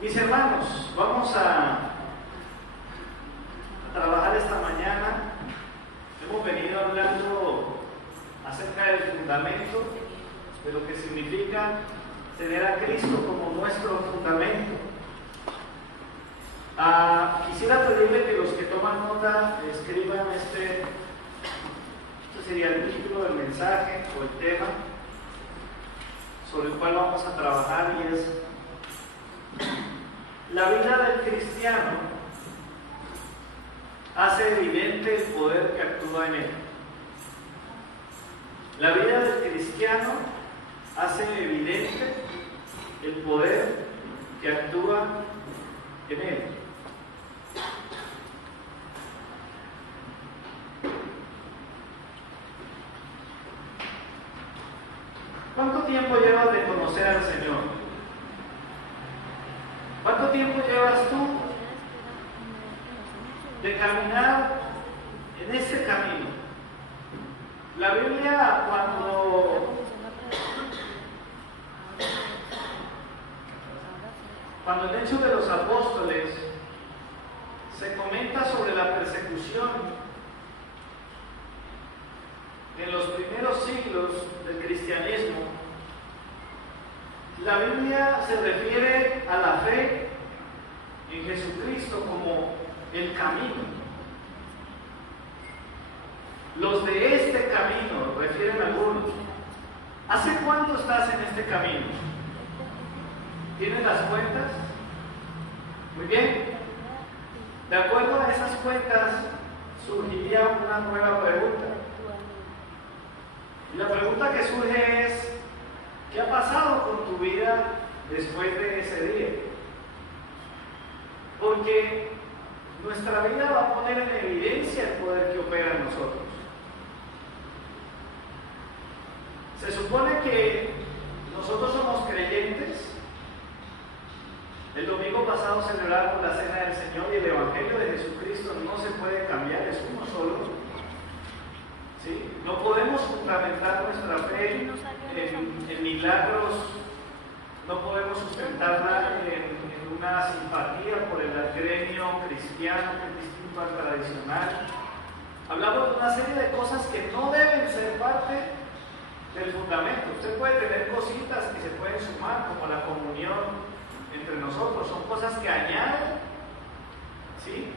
Mis hermanos, vamos a trabajar esta mañana. Hemos venido hablando acerca del fundamento, de lo que significa tener a Cristo como nuestro fundamento. Quisiera pedirle que los que toman nota escriban este sería el título del mensaje o el tema sobre el cual vamos a trabajar, y es: la vida del cristiano hace evidente el poder que actúa en él. La vida del cristiano hace evidente el poder que actúa en él. ¿Cuánto tiempo llevas de conocer al Señor? ¿Cuánto tiempo llevas tú de caminar en ese camino? La Biblia, cuando en Hechos de los Apóstoles se comenta sobre la persecución en los primeros siglos del cristianismo, la Biblia se refiere a la fe en Jesucristo como el camino. Los de este camino, refieren a algunos. ¿Hace cuánto estás en este camino? ¿Tienes las cuentas? Muy bien. De acuerdo a esas cuentas, surgiría una nueva pregunta. Y la pregunta que surge es: ¿qué ha pasado con tu vida después de ese día? Porque nuestra vida va a poner en evidencia el poder que opera en nosotros. Se supone que nosotros somos creyentes. El domingo pasado celebramos la Cena del Señor y el Evangelio de Jesucristo no se puede cambiar, es uno solo. ¿Sí? No podemos fundamentar nuestra fe en milagros, no podemos sustentarla en una simpatía por el gremio cristiano que es distinto al tradicional. Hablamos de una serie de cosas que no deben ser parte del fundamento. Usted puede tener cositas que se pueden sumar, como la comunión entre nosotros, son cosas que añaden, ¿sí?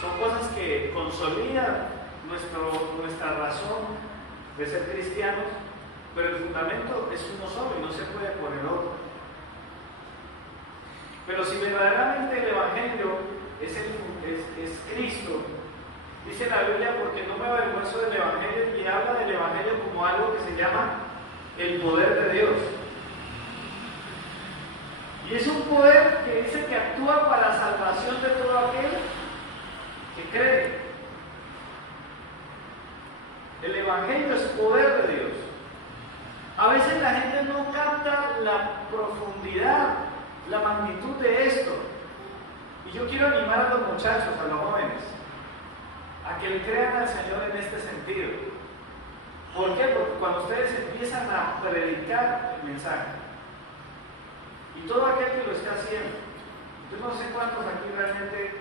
Son cosas que consolidan nuestra razón de ser cristianos, pero el fundamento es uno solo y no se puede poner otro. Pero si verdaderamente el Evangelio es Cristo, dice la Biblia: porque no me avergüenzo del Evangelio, y habla del Evangelio como algo que se llama el poder de Dios. Y es un poder que dice que actúa para la salvación de todo aquel que cree. El Evangelio es poder de Dios. A veces la gente no capta la profundidad, la magnitud de esto. Y yo quiero animar a los muchachos, a los jóvenes, a que le crean al Señor en este sentido. ¿Por qué? Porque cuando ustedes empiezan a predicar el mensaje, y todo aquel que lo está haciendo, yo no sé cuántos aquí realmente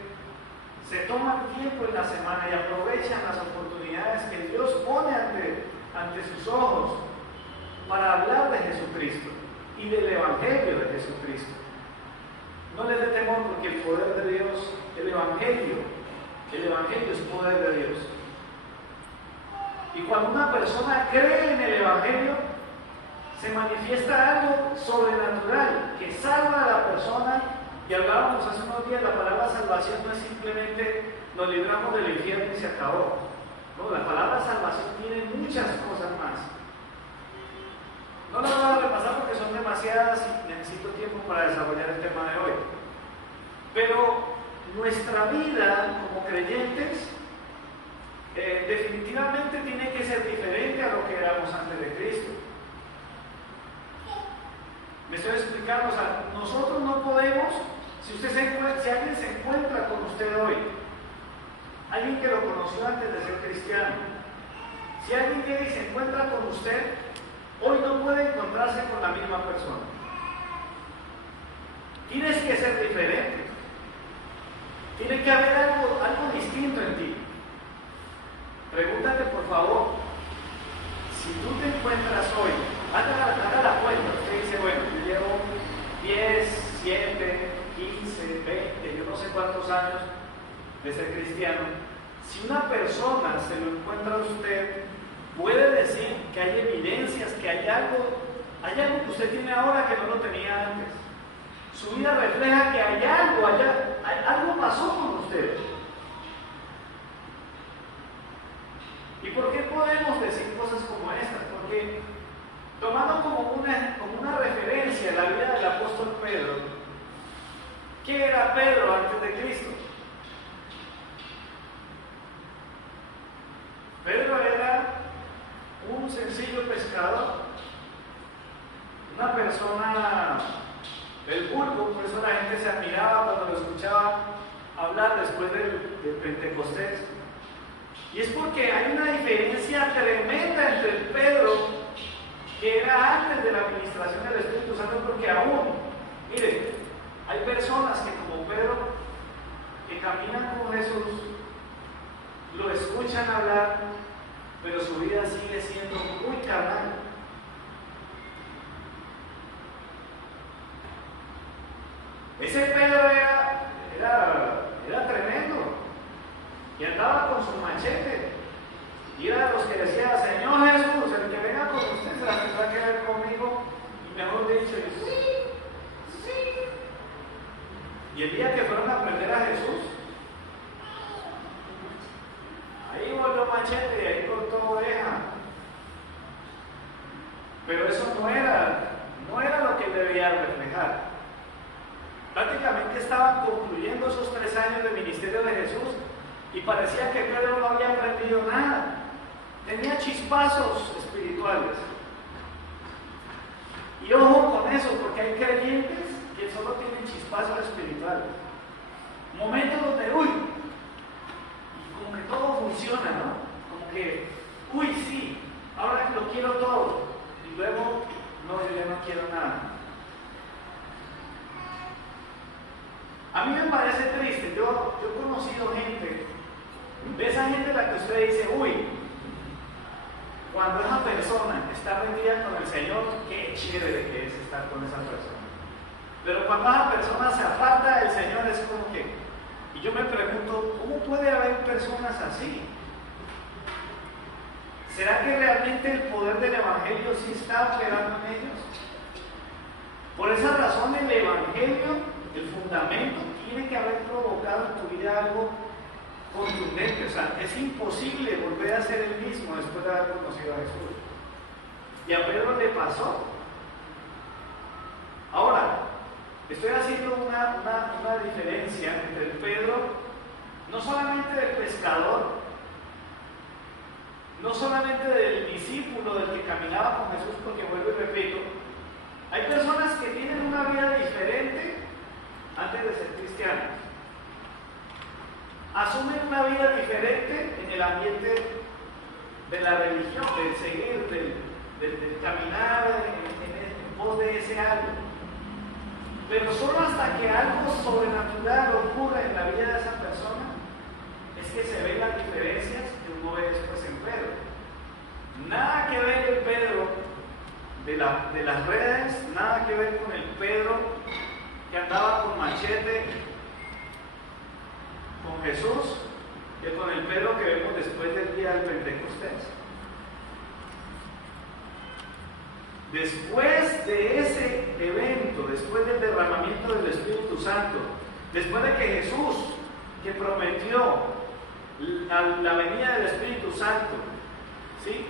se toman tiempo en la semana y aprovechan las oportunidades que Dios pone ante sus ojos para hablar de Jesucristo y del Evangelio de Jesucristo. No les dé temor, porque el poder de Dios, el Evangelio es poder de Dios. Y cuando una persona cree en el Evangelio, se manifiesta algo sobrenatural que salva a la persona. Y hablábamos hace unos días, la palabra salvación no es simplemente nos libramos del infierno y se acabó. No, la palabra salvación tiene muchas cosas más. No las voy a repasar porque son demasiadas y necesito tiempo para desarrollar el tema de hoy. Pero nuestra vida como creyentes definitivamente tiene que ser diferente a lo que éramos antes de Cristo. Me estoy explicando, o sea, nosotros no podemos, si alguien se encuentra con usted hoy, alguien que lo conoció antes de ser cristiano, si alguien viene y se encuentra con usted, hoy no puede encontrarse con la misma persona. Tienes que ser diferente. Tiene que haber algo distinto en ti. Pregúntate, por favor, si tú te encuentras hoy, haga la cuenta. Usted dice, bueno, yo llevo 10, 7, 15, 20, yo no sé cuántos años de ser cristiano. Si una persona se lo encuentra a usted, puede decir que hay evidencias, que hay algo que usted tiene ahora que no lo tenía antes. Su vida refleja que hay algo pasó con usted. ¿Y por qué podemos decir cosas como estas? Porque tomando como una referencia la vida del apóstol Pedro, ¿qué era Pedro antes de Cristo? Pedro era un sencillo pescador, una persona del vulgo, por eso la gente se admiraba cuando lo escuchaba hablar después del Pentecostés. Y es porque hay una diferencia tremenda entre el Pedro que era antes de la administración del Espíritu Santo, porque aún, mire, hay personas que como Pedro, que caminan con Jesús, lo escuchan hablar, pero su vida sigue siendo muy carnal. Ese Pedro era tremendo y andaba con su machete y era de los que decía, Señor Jesús, el que venga con usted se la tendrá que ver conmigo, y mejor dicho, sí. Y el día que fueron a aprender a Jesús, ahí volvió machete y ahí cortó oreja. Pero eso no era lo que él debía reflejar. Prácticamente estaban concluyendo esos 3 años de ministerio de Jesús y parecía que Pedro no había aprendido nada. Tenía chispazos espirituales. Y ojo con eso, porque hay creyentes que solo tienen chispazos espirituales. Momentos donde, como que todo funciona, ¿no? Como que, sí, ahora lo quiero todo. Y luego, no, yo ya no quiero nada. A mí me parece triste, yo he conocido gente, de esa gente a la que usted dice, cuando esa persona está rendida con el Señor, qué chévere que es estar con esa persona. Pero cuando esa persona se aparta del Señor es como que, y yo me pregunto, ¿cómo puede haber personas así? ¿Será que realmente el poder del Evangelio sí está operando en ellos? Por esa razón el Evangelio, el fundamento, tiene que haber provocado en tu vida algo contundente. O sea, es imposible volver a ser el mismo después de haber conocido a Jesús. Y a Pedro le pasó. Ahora, estoy haciendo una diferencia entre el Pedro, no solamente del pescador, no solamente del discípulo, del que caminaba con Jesús, porque vuelvo y repito, hay personas que tienen una vida diferente antes de ser cristianos. Asumen una vida diferente en el ambiente de la religión, del seguir, del caminar en pos de ese algo. Pero solo hasta que algo sobrenatural ocurre en la vida de esa persona es que se ven las diferencias que uno ve después en Pedro. Nada que ver el Pedro de las redes, nada que ver con el Pedro que andaba con machete con Jesús, que con el Pedro que vemos después del día del Pentecostés. Después de ese evento, después del derramamiento del Espíritu Santo, después de que Jesús, que prometió la venida del Espíritu Santo, ¿sí?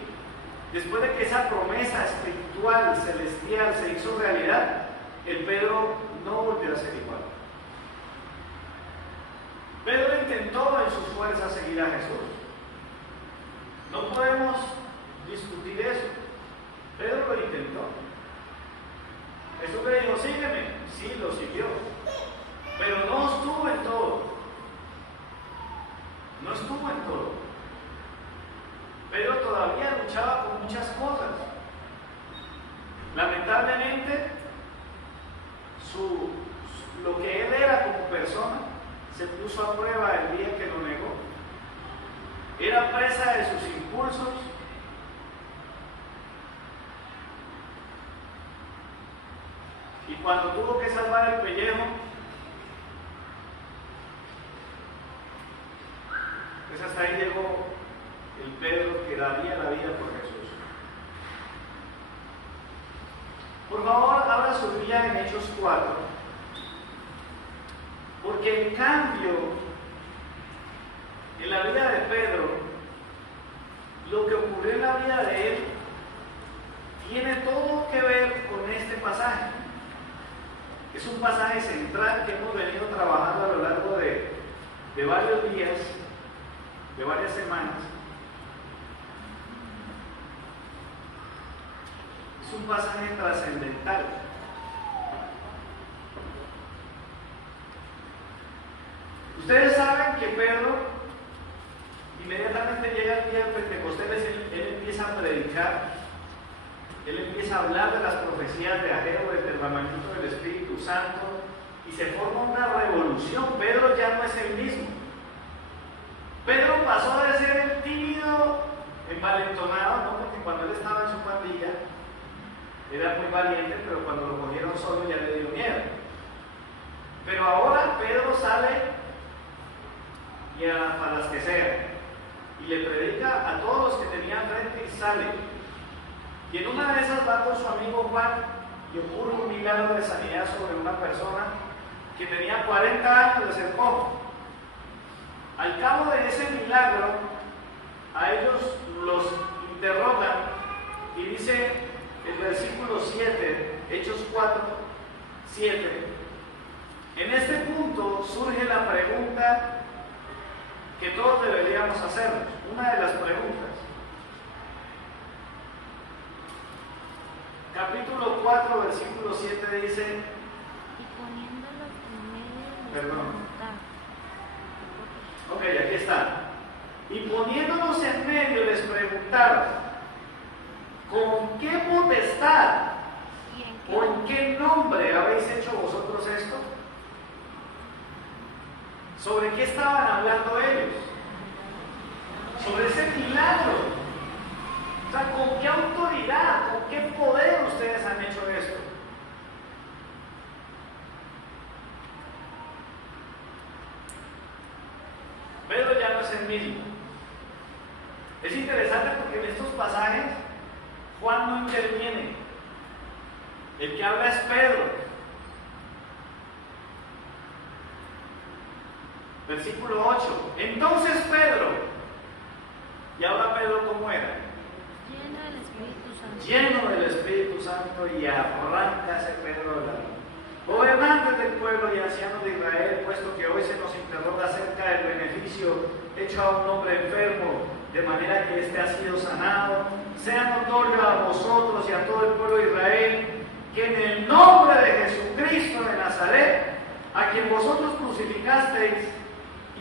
Después de que esa promesa espiritual, celestial, se hizo realidad, el Pedro no volvió a ser igual. Pedro intentó en sus fuerzas seguir a Jesús. No podemos discutir eso. Pedro lo intentó. Jesús le dijo, sígueme. Sí, lo siguió. Pero no estuvo en todo. No estuvo en todo. Pedro todavía luchaba con muchas cosas. Lamentablemente, lo que él era como persona se puso a prueba el día que lo negó. Era presa de sus impulsos. Y cuando tuvo que salvar el pellejo, pues hasta ahí llegó el Pedro que daría la vida por Jesús. Por favor, abra su Biblia en Hechos 4, porque el cambio en la vida de Pedro, lo que ocurrió en la vida de él, tiene todo que ver con este pasaje. Es un pasaje central que hemos venido trabajando a lo largo de varios días, de varias semanas. Es un pasaje trascendental. Ustedes saben que Pedro, inmediatamente llega el día de Pentecostés, él empieza a predicar, él empieza a hablar de las profecías de Ageo, del derramamiento del Espíritu Santo, y se forma una revolución. Pedro ya no es el mismo. Pedro pasó de ser el tímido, envalentonado, ¿no? Porque cuando él estaba en su pandilla, era muy valiente, pero cuando lo cogieron solo ya le dio miedo. Pero ahora Pedro sale y a las que sean, y le predica a todos los que tenían frente y sale. Y en una de esas va con su amigo Juan y ocurre un milagro de sanidad sobre una persona que tenía 40 años de ser cojo. Al cabo de ese milagro, a ellos los interrogan y dice el versículo 7, Hechos 4, 7. En este punto surge la pregunta que todos deberíamos hacernos, una de las preguntas. Capítulo 4, versículo 7 dice, y poniéndolos en medio les perdón. preguntaron. Ok, aquí está. Y poniéndonos en medio les preguntaron, ¿con qué potestad o en qué nombre habéis hecho vosotros esto? ¿Sobre qué estaban hablando ellos? Sobre ese milagro. O sea, ¿con qué autoridad, con qué poder ustedes han hecho esto? Pedro ya no es el mismo. Es interesante porque en estos pasajes Juan no interviene. El que habla es Pedro. Versículo 8. Entonces Pedro, y ahora Pedro, ¿cómo era? Lleno del Espíritu Santo. Lleno del Espíritu Santo, y arranca ese Pedro de la luz. Gobernantes del pueblo y ancianos de Israel, puesto que hoy se nos interroga acerca del beneficio hecho a un hombre enfermo, de manera que éste ha sido sanado, sea notorio a vosotros y a todo el pueblo de Israel, que en el nombre de Jesucristo de Nazaret, a quien vosotros crucificasteis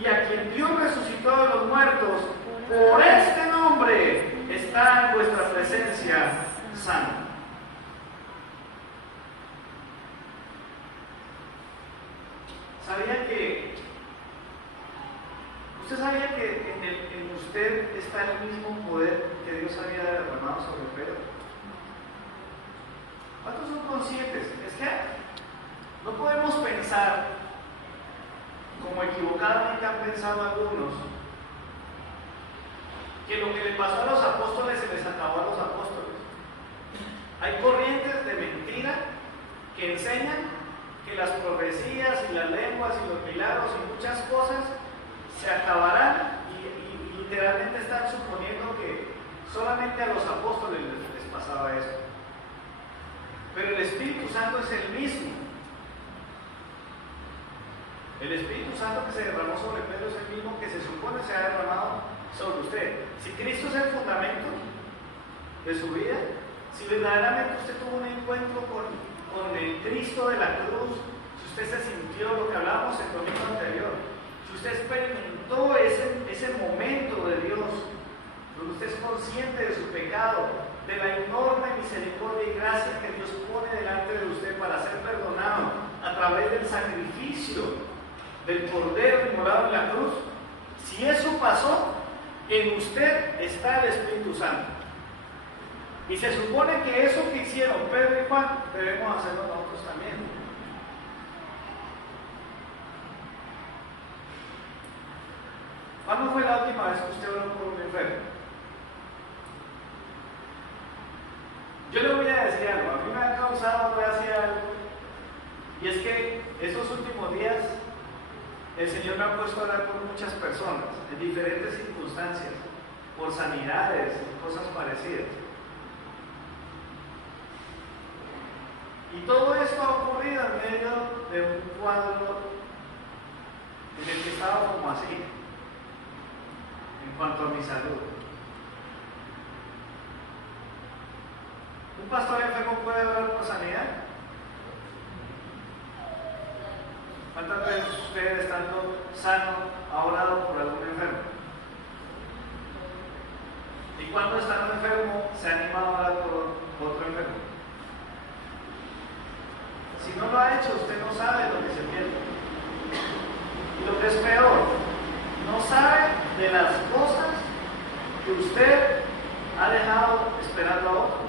y a quien Dios resucitó de los muertos, por este nombre está en vuestra presencia sano. ¿Usted sabía que en usted está el mismo poder que Dios había derramado sobre Pedro? ¿Cuántos son conscientes? Es que no podemos pensar, como equivocadamente han pensado algunos, que lo que le pasó a los apóstoles se les acabó a los apóstoles. Hay corrientes de mentira que enseñan que las profecías y las lenguas y los milagros y muchas cosas se acabarán y literalmente están suponiendo que solamente a los apóstoles les pasaba eso. Pero el Espíritu Santo es el mismo. El Espíritu Santo que se derramó sobre Pedro es el mismo que se supone se ha derramado sobre usted. Si Cristo es el fundamento de su vida, si verdaderamente usted tuvo un encuentro con el Cristo de la cruz, si usted se sintió lo que hablábamos el domingo anterior, si usted experimentó ese momento de Dios, donde usted es consciente de su pecado, de la enorme misericordia y gracia que Dios pone delante de usted para ser perdonado, a través del sacrificio del Cordero inmolado en la cruz, si eso pasó, en usted está el Espíritu Santo. Y se supone que eso que hicieron Pedro y Juan, debemos hacerlo nosotros también. ¿Cuándo fue la última vez que usted oró por un enfermo? Yo le voy a decir algo, a mí me ha causado gracia algo, y es que estos últimos días el Señor me ha puesto a orar por muchas personas, en diferentes circunstancias, por sanidades y cosas parecidas. Y todo esto ha ocurrido en medio de un cuadro en el que estaba como así, en cuanto a mi salud. ¿Un pastor enfermo puede orar por sanidad? ¿Cuántas veces usted, estando sano, ha orado por algún enfermo? ¿Y cuando estando enfermo se ha animado a orar por otro enfermo? Si no lo ha hecho, usted no sabe lo que se pierde. Y lo que es peor, no sabe de las cosas que usted ha dejado esperando a otro.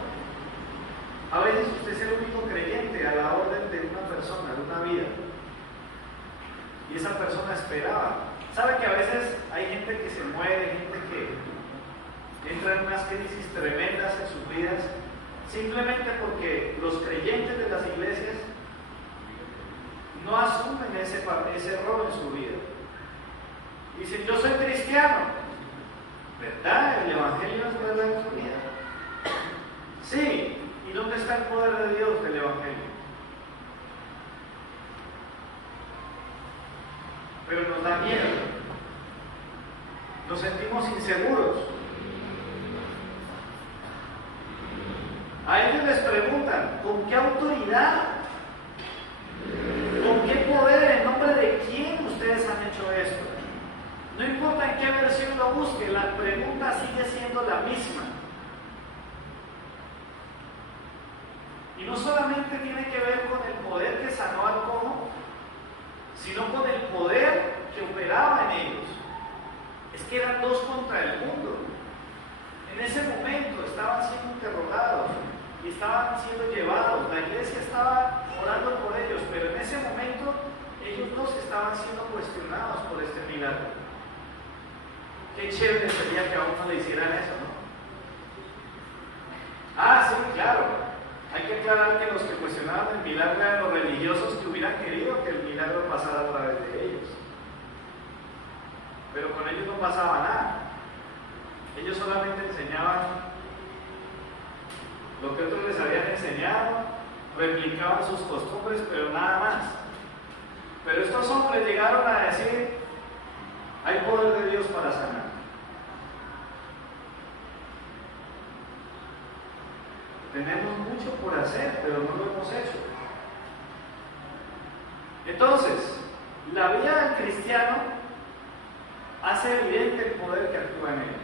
A veces usted es el único creyente a la orden de una persona, de una vida. Y esa persona esperaba. ¿Sabe que a veces hay gente que se muere, gente que entra en unas crisis tremendas en sus vidas, simplemente porque los creyentes de las iglesias no asumen ese rol en su vida? Dicen, yo soy cristiano. ¿Verdad? El Evangelio es verdad en su vida. Sí. ¿Y dónde está el poder de Dios del Evangelio? Pero nos da miedo. Nos sentimos inseguros. A ellos les preguntan, ¿con qué autoridad? ¿Con qué poder? ¿En nombre de quién ustedes han hecho esto? No importa en qué versión lo busque, la pregunta sigue siendo la misma. Y no solamente tiene que ver con el poder que sanó al cojo, sino con el poder que operaba en ellos. Es que eran dos contra el mundo. En ese momento estaban siendo interrogados y estaban siendo llevados. La iglesia estaba orando por ellos, pero en ese momento ellos dos estaban siendo cuestionados por este milagro. Qué chévere sería que a uno le hicieran eso, ¿no? Ah, sí, claro. Hay que aclarar que los que cuestionaban el milagro eran los religiosos que hubieran querido que el milagro pasara a través de ellos. Pero con ellos no pasaba nada. Ellos solamente enseñaban lo que otros les habían enseñado, replicaban sus costumbres, pero nada más. Pero estos hombres llegaron a decir, hay poder de Dios para sanar. Tenemos mucho por hacer, pero no lo hemos hecho. Entonces, la vida del cristiano hace evidente el poder que actúa en él.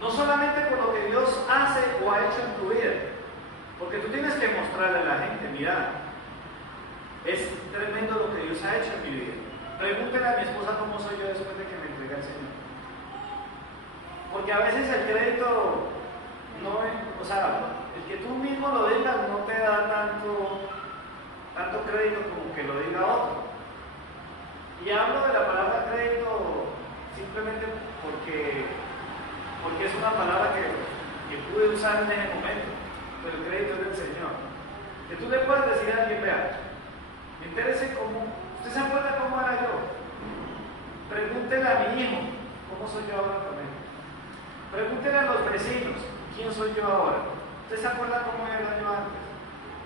No solamente por lo que Dios hace o ha hecho en tu vida, porque tú tienes que mostrarle a la gente, mira, es tremendo lo que Dios ha hecho en mi vida. Pregúntenle a mi esposa cómo soy yo después de que me entregue al Señor. Porque a veces el crédito no es, o sea, el que tú mismo lo digas no te da tanto crédito como que lo diga otro. Y hablo de la palabra crédito simplemente porque es una palabra que pude usar en ese momento, pero el crédito es del Señor. Que tú le puedas decir a alguien, vea, me interese cómo, ¿usted se acuerda cómo era yo? Pregúntele a mi hijo, ¿cómo soy yo ahora con él? Pregúntele a los vecinos, ¿quién soy yo ahora? ¿Usted se acuerda cómo era yo antes?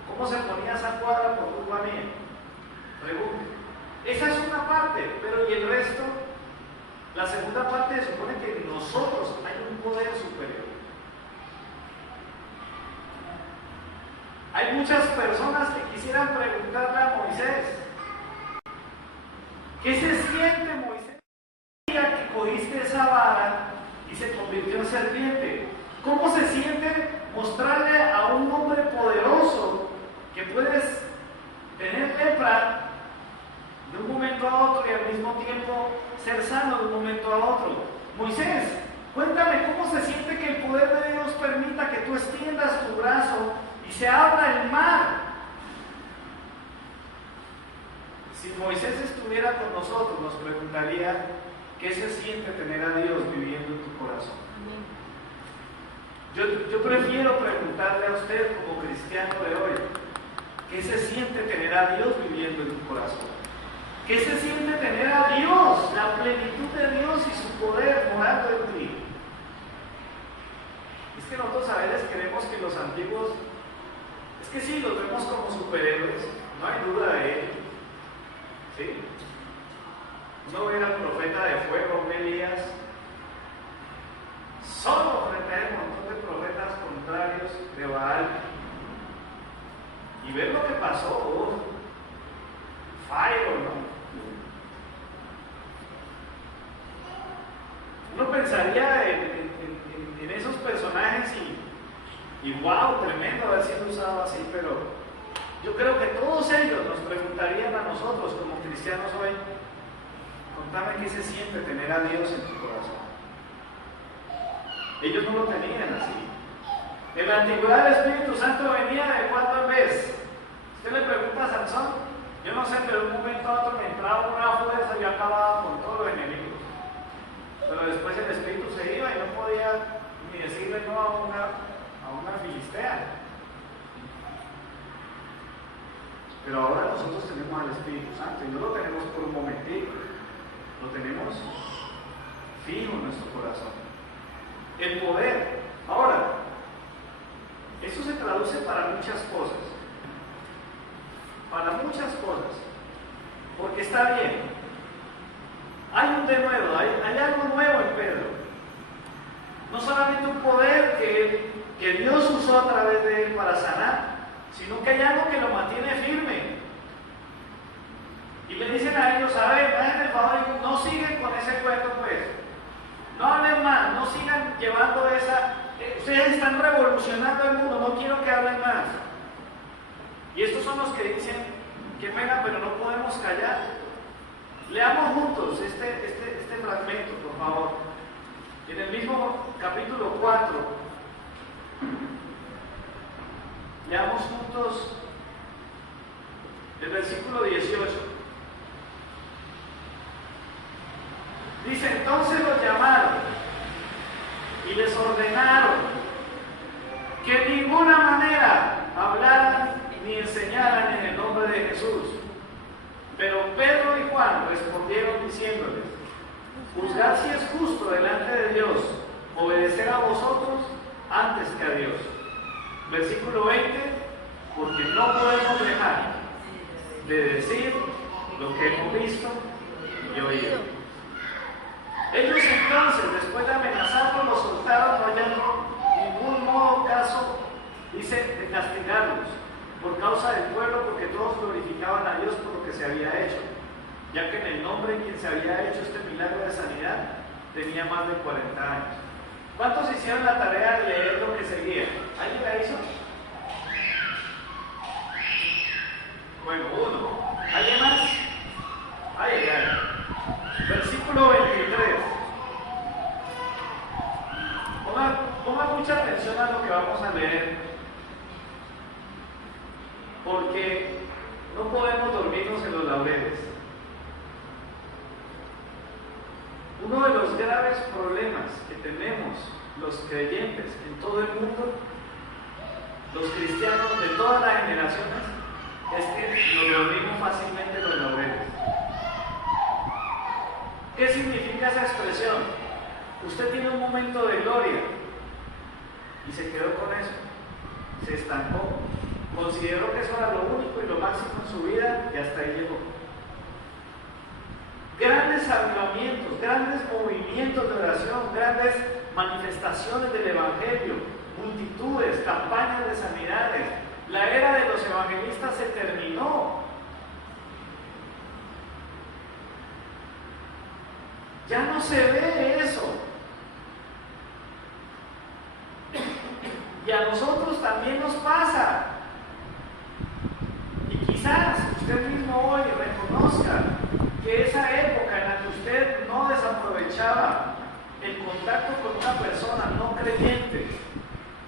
¿Cómo se ponía esa cuadra por culpa mía? Pregunte. Esa es una parte, pero ¿y el resto? La segunda parte se supone que en nosotros hay un poder superior. Hay muchas personas que quisieran preguntarle a Moisés, ¿qué se siente, Moisés, el día que cogiste esa vara y se convirtió en serpiente? ¿Cómo se siente mostrarle a un hombre poderoso que puedes tener lepra de un momento a otro y al mismo tiempo ser sano de un momento a otro. Moisés, cuéntame cómo se siente que el poder de Dios permita que tú extiendas tu brazo y se abra el mar. Si Moisés estuviera con nosotros, nos preguntaría qué se siente tener a Dios viviendo en tu corazón. Yo prefiero preguntarle a usted como cristiano de hoy, ¿qué se siente tener a Dios viviendo en tu corazón? ¿Qué se siente tener a Dios, la plenitud de Dios y su poder morando en ti? Es que nosotros a veces creemos que los antiguos, es que sí, los vemos como superhéroes, no hay duda de ello. ¿Sí? Uno ve al profeta de fuego, un Elías, solo frente a un montón de profetas contrarios de Baal. Y ver lo que pasó, Fairo, ¿no? Uno pensaría en esos personajes y wow, tremendo haber sido usado así, pero yo creo que todos ellos nos preguntarían a nosotros como cristianos hoy, contame qué se siente tener a Dios en tu corazón. Ellos no lo tenían así. En la antigüedad el Espíritu Santo venía de cuando en vez. Usted le pregunta a Sansón, yo no sé, pero de un momento a otro me entraba una fuerza y yo acababa con todos los enemigos. Pero después el Espíritu se iba y no podía ni decirle no a una filistea. Pero ahora nosotros tenemos al Espíritu Santo y no lo tenemos por un momentito, lo tenemos fijo en nuestro corazón. El poder. Ahora, eso se traduce para muchas cosas. Para muchas cosas. Porque está bien. Hay un denuedo, hay algo nuevo en Pedro. No solamente un poder que Dios usó a través de él para sanar, sino que hay algo que lo mantiene firme. Y le dicen a ellos, a ver, hagan el favor, no sigan con ese cuento pues. No hablen más, no sigan llevando esa... ustedes están revolucionando el mundo, no quiero que hablen más. Y estos son los que dicen, qué pena, pero no podemos callar. Leamos juntos este fragmento, por favor. En el mismo capítulo 4, leamos juntos el versículo 18. Dice, entonces los llamaron y les ordenaron que de ninguna manera hablaran ni enseñaran en el nombre de Jesús. Pero Pedro y Juan respondieron diciéndoles, juzgad si es justo delante de Dios obedecer a vosotros antes que a Dios. Versículo 20, porque no podemos dejar de decir lo que hemos visto y oído. Ellos entonces, después de amenazarlos, los soltaron, no hallando ningún modo caso, dice, de castigarlos, por causa del pueblo, porque todos glorificaban a Dios por lo que se había hecho, ya que en el nombre en quien se había hecho este milagro de sanidad, tenía más de 40 años. ¿Cuántos hicieron la tarea de leer lo que seguía? ¿Alguien la hizo? Bueno, uno. ¿Alguien más? Ay. Versículo 23. Ponga mucha atención a lo que vamos a leer, porque no podemos dormirnos en los laureles. Uno de los graves problemas que tenemos los creyentes en todo el mundo, los cristianos de todas las generaciones, es que nos dormimos fácilmente en los laureles. ¿Qué significa esa expresión? Usted tiene un momento de gloria y se quedó con eso, se estancó, consideró que eso era lo único y lo máximo en su vida y hasta ahí llegó. Grandes avivamientos, grandes movimientos de oración, grandes manifestaciones del Evangelio, multitudes, campañas de sanidades. La era de los evangelistas se terminó. Ya no se ve eso. Y a nosotros también nos pasa. Y quizás que esa época en la que usted no desaprovechaba el contacto con una persona no creyente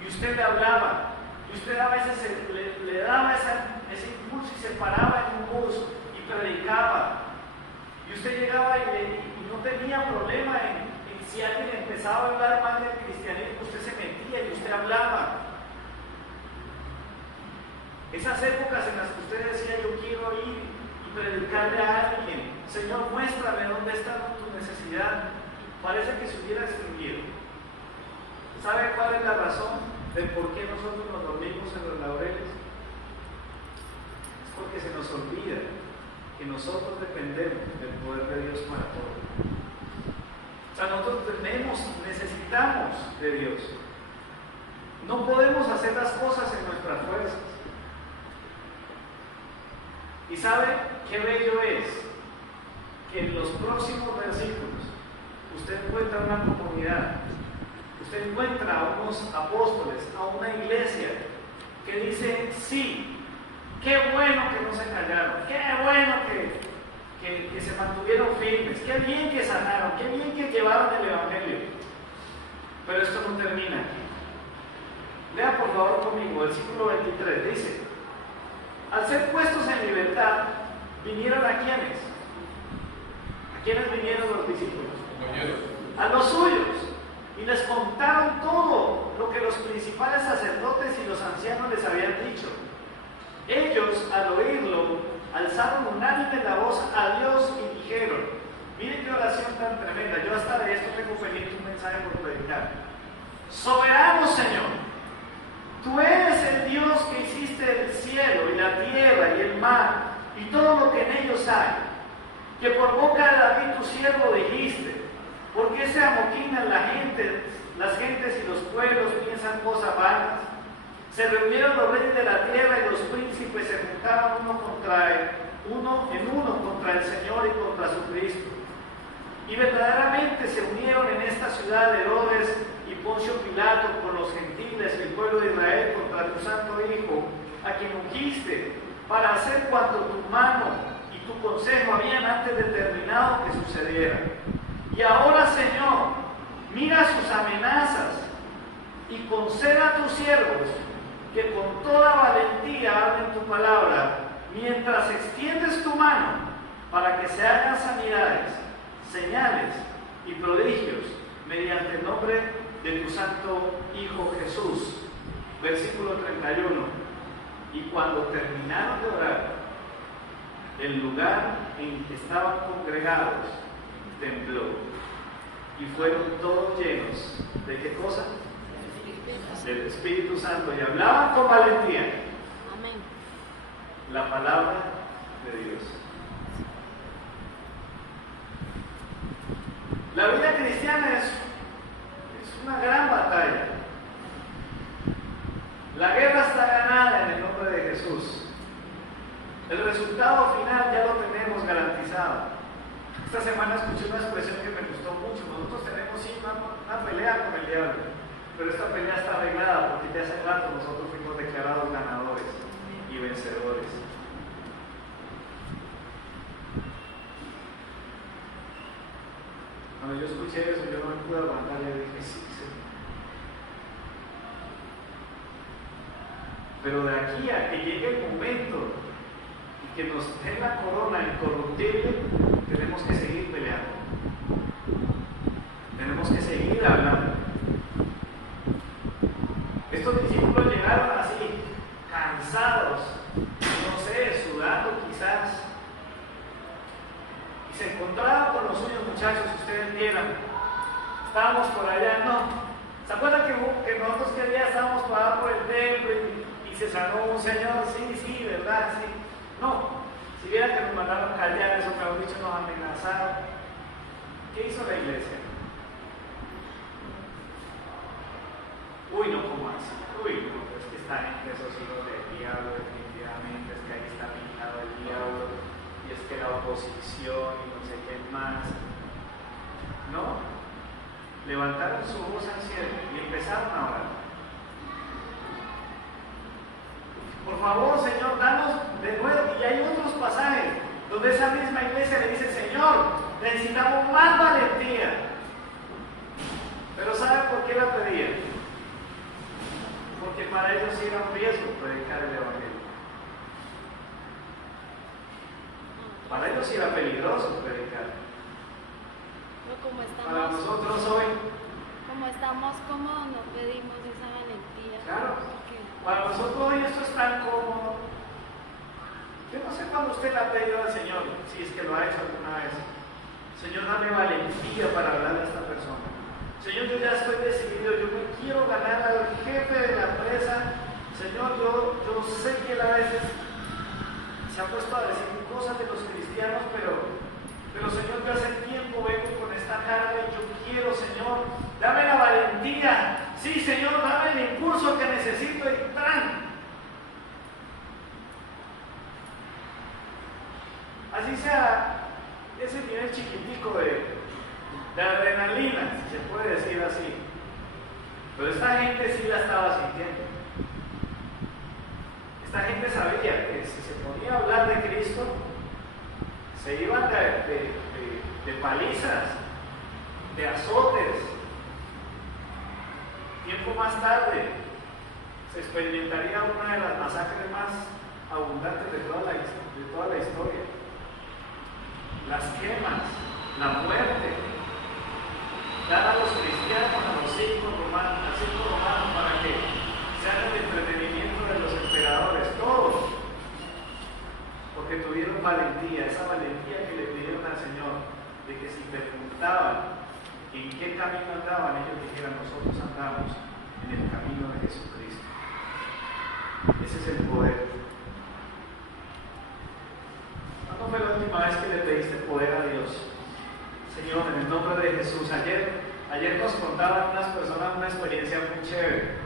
y usted le hablaba, y usted a veces le daba ese impulso y se paraba en un bus y predicaba, y usted llegaba y no tenía problema en si alguien empezaba a hablar mal del cristianismo, usted se metía y usted hablaba. Esas épocas en las que usted decía, yo quiero ir y predicarle a alguien, Señor, muéstrame dónde está tu necesidad, parece que se hubiera extinguido. ¿Sabe cuál es la razón de por qué nosotros nos dormimos en los laureles? Es porque se nos olvida que nosotros dependemos del poder de Dios para todo. O sea, nosotros necesitamos de Dios. No podemos hacer las cosas en nuestras fuerzas. ¿Y sabe qué bello es? Que en los próximos versículos usted encuentra una comunidad, usted encuentra a unos apóstoles, a una iglesia que dice, sí, qué bueno que no se callaron, qué bueno que se mantuvieron firmes, qué bien que sanaron, qué bien que llevaron el Evangelio. Pero esto no termina aquí. Lea por favor conmigo, el versículo 23, dice, al ser puestos en libertad, ¿vinieron a quiénes? ¿A quiénes vinieron los discípulos? A los suyos, y les contaron todo lo que los principales sacerdotes y los ancianos les habían dicho. Ellos, al oírlo, alzaron unánime la voz a Dios y dijeron, miren qué oración tan tremenda, yo hasta de esto tengo pendiente un mensaje por predicar. Soberano Señor, tú eres el Dios que hiciste el cielo y la tierra y el mar y todo lo que en ellos hay, que por boca de David tu siervo dijiste, ¿por qué se amoquinan las gentes y los pueblos piensan cosas vanas? Se reunieron los reyes de la tierra y los príncipes se juntaron uno contra el Señor y contra su Cristo. Y verdaderamente se unieron en esta ciudad de Herodes y Poncio Pilato con los gentiles y el pueblo de Israel contra tu santo Hijo, a quien ungiste, para hacer cuanto tu mano y tu consejo habían antes determinado que sucediera. Y ahora, Señor, mira sus amenazas y conceda a tus siervos que con toda valentía hablen tu palabra, mientras extiendes tu mano para que se hagan sanidades, señales y prodigios mediante el nombre de tu santo Hijo Jesús. Versículo 31. Y cuando terminaron de orar, el lugar en que estaban congregados tembló y fueron todos llenos ¿de qué cosa? Del Espíritu Santo, y hablaban con valentía. Amén. La palabra de Dios. La vida cristiana es una gran batalla. La guerra está ganada en el nombre de Jesús. El resultado final ya lo tenemos garantizado. Esta semana escuché una expresión que me gustó mucho. Nosotros tenemos sí una pelea con el diablo, pero esta pelea está arreglada porque ya hace rato nosotros fuimos declarados ganadores y vencedores. Cuando yo escuché eso, yo no me pude aguantar y dije, sí, Señor. Pero de aquí a que llegue el momento y que nos den la corona incorruptible, tenemos que seguir peleando. Tenemos que seguir hablando. Estos discípulos llegaron así, cansados, no sé, sudando quizás, y se encontraban con los suyos, muchachos, si ustedes vieran. Estábamos por allá, ¿no? ¿Se acuerdan que nosotros que día estábamos parados por el templo y se sanó un señor? Sí, ¿verdad? Sí. No, si vieran que nos mandaron callar, eso mejor dicho, nos amenazaron. ¿Qué hizo la iglesia? Uy, no, ¿cómo así? Uy, no, es que esta gente, esos hijos del diablo, definitivamente, es que ahí está pintado el diablo, y es que la oposición y no sé qué más. No, levantaron su voz al cielo y empezaron a orar. Por favor, Señor, danos de nuevo, y hay otros pasajes donde esa misma iglesia le dice: Señor, necesitamos más valentía. Pero ¿sabe por qué la pedían? Porque para ellos era un riesgo predicar el Evangelio. Para ellos era peligroso predicar. Para nosotros hoy, como estamos cómodos, no pedimos esa valentía. Claro. Porque Para nosotros hoy esto es tan cómodo. Yo no sé cuándo usted le ha pedido al Señor, si es que lo ha hecho alguna vez: Señor, dame valentía para hablarle a esta persona. Señor, yo ya estoy decidido, yo me quiero ganar al jefe de la empresa. Señor, yo sé que él a veces se ha puesto a decir cosas de los cristianos, pero Señor, yo hace tiempo vengo con esta carga y yo quiero, Señor, dame la valentía. Sí, Señor, dame el impulso que necesito y ¡tran! Así sea ese nivel chiquitico de adrenalina, si se puede decir así. Pero esta gente sí la estaba sintiendo. Esta gente sabía que si se ponía a hablar de Cristo, se iban de palizas, de azotes. Tiempo más tarde se experimentaría una de las masacres más abundantes de toda la historia. Las quemas, la muerte. Dar a los cristianos, a los circos romanos, para que sean el entretenimiento de los emperadores, todos, porque tuvieron valentía, esa valentía que le pidieron al Señor, de que si preguntaban en qué camino andaban, ellos dijeran: nosotros andamos en el camino de Jesucristo. Ese es el poder. ¿Cuándo fue la última vez que le pediste poder a Dios? Señor, en el nombre de Jesús. Ayer nos contaban unas personas una experiencia muy chévere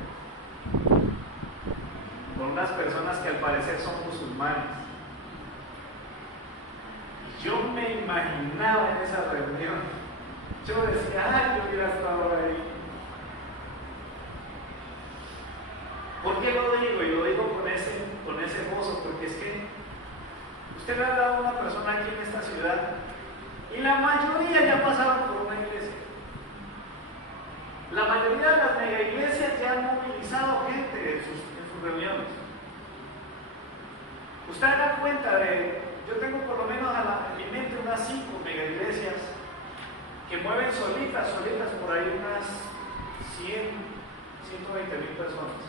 con unas personas que al parecer son musulmanes. Y yo me imaginaba en esa reunión, yo decía: ay, yo hubiera estado ahí. ¿Por qué lo digo? Y lo digo con ese gozo, porque es que usted le ha dado a una persona aquí en esta ciudad y la mayoría ya pasaron por una iglesia. La mayoría de las mega iglesias ya han movilizado gente en sus reuniones. Usted da cuenta yo tengo por lo menos en mi mente unas 5 mega iglesias que mueven solitas por ahí unas 100, 120 mil personas.